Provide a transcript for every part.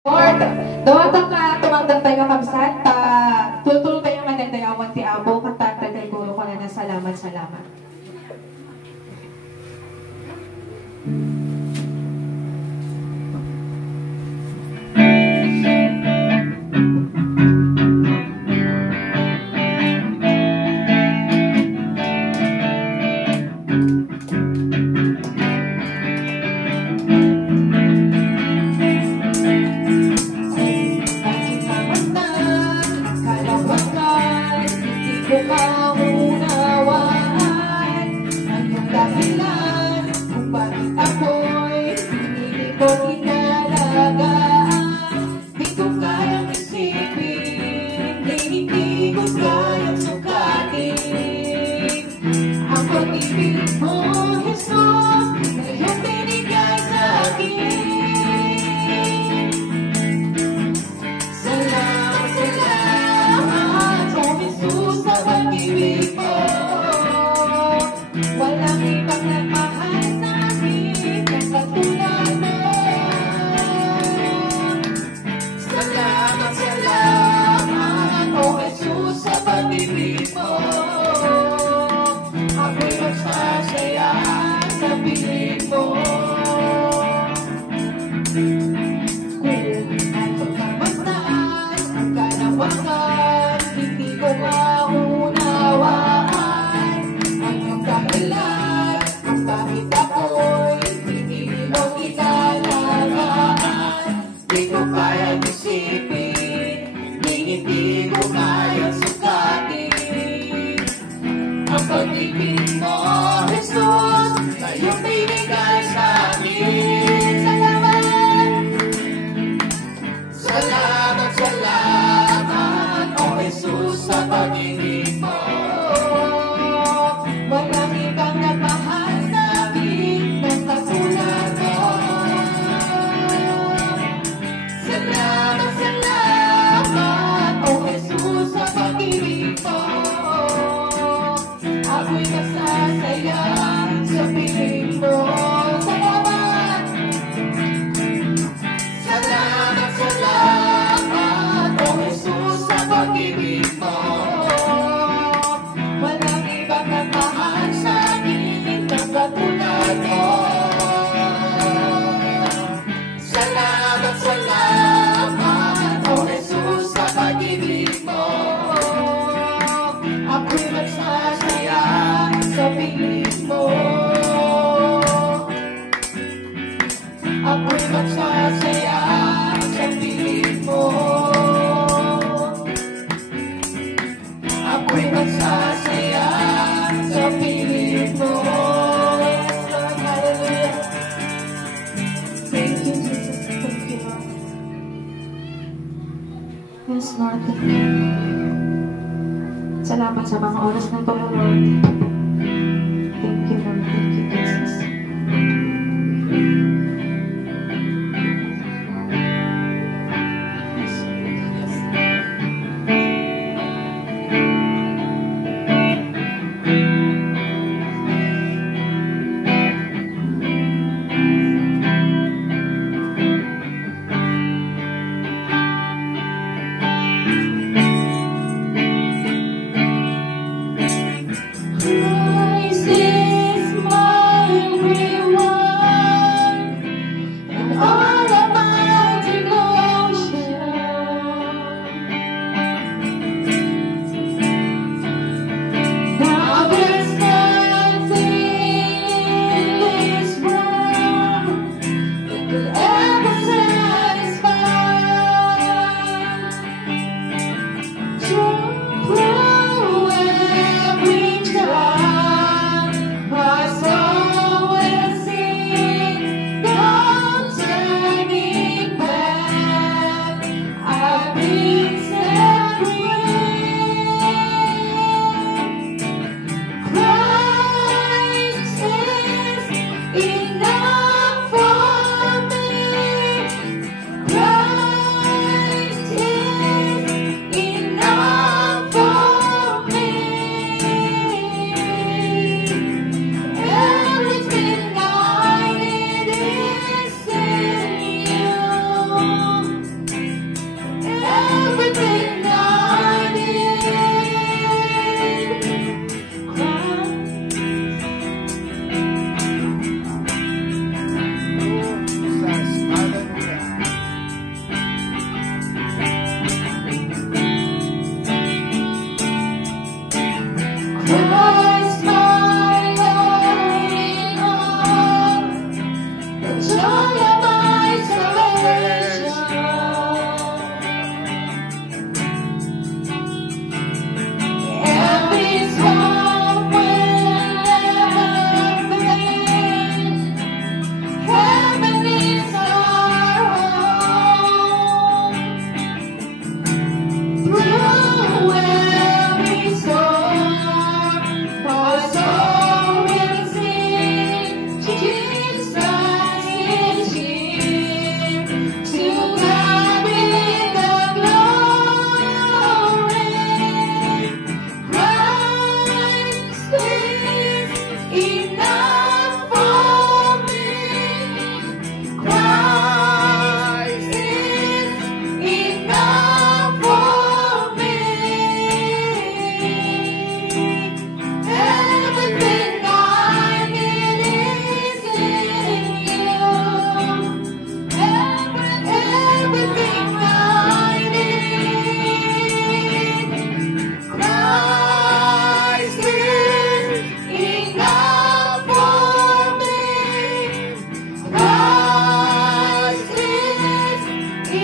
Lord, dawatan ka tumanggang tayo kamsat, tutul tayo madadayawan ti Abo, katatagal guro ko na salamat. Yes, Lord. Salamat sa mga oras na ito, Lord. Thank you, Lord. Thank you, Jesus.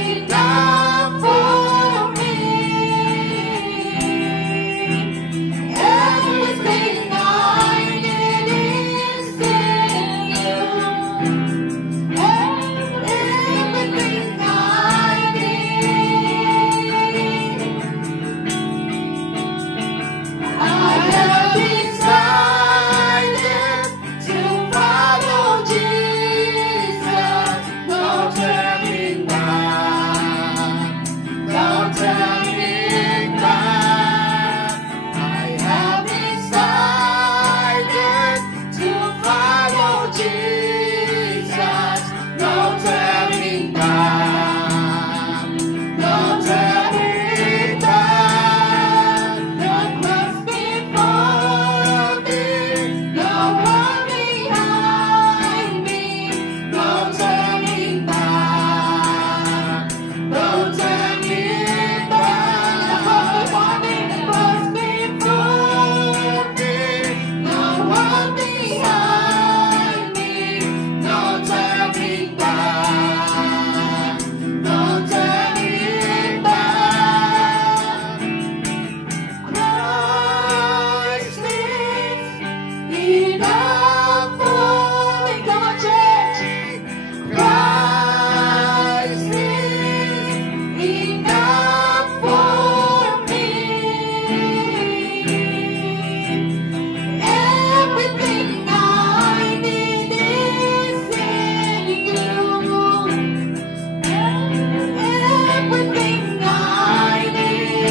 enough for me. Everything I need is in you. Everything I need. I have decided to follow Jesus. No turning back. No turning back. I have decided to follow Jesus. No turning back. No turning back. No cross before me. No one behind me. No turning back. No turning back. No cross before me. No one behind me. No turning back. No turning back. Christ is enough for me. Come on, church. Christ is enough for me. Everything I need is in you. Everything I need.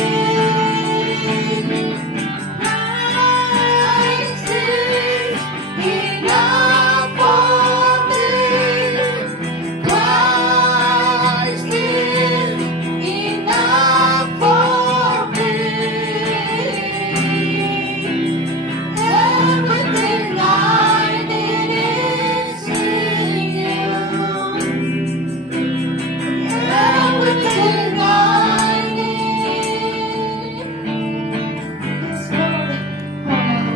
Christ is enough for me. Christ is enough for me. Everything I need is in you. Everything I need. Yes, Lord.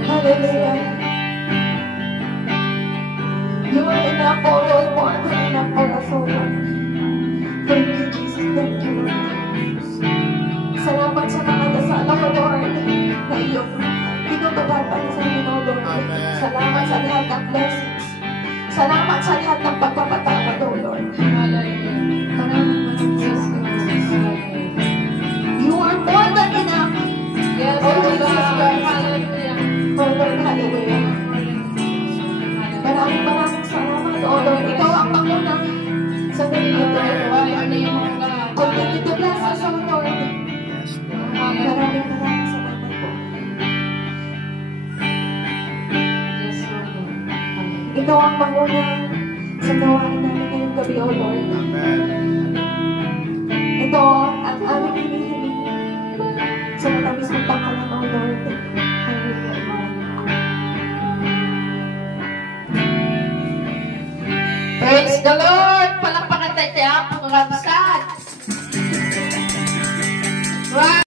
Hallelujah. You are enough for us, more than enough for us, oh Lord. Thank you, Jesus. Thank you, Lord. Salamat sa mga dasal ko, Lord, na iyong pinubabad pa sa amin, oh Lord. Amen. Salamat sa lahat ng blessings. Salamat sa lahat ng pagpapatawad, oh Lord. Maraming You are more than enough. Yes, Oh, Jesus Christ. Hallelujah. Oh Lord, hallelujah. Maraming salamat, oh Lord. Ikaw ang panguna sa daily prayer. Continue to bless us, oh Lord. Yes, Lord. Maraming salamat po. Ikaw ang panguna sa gawain namin ngayong gabi, oh Lord. Amen.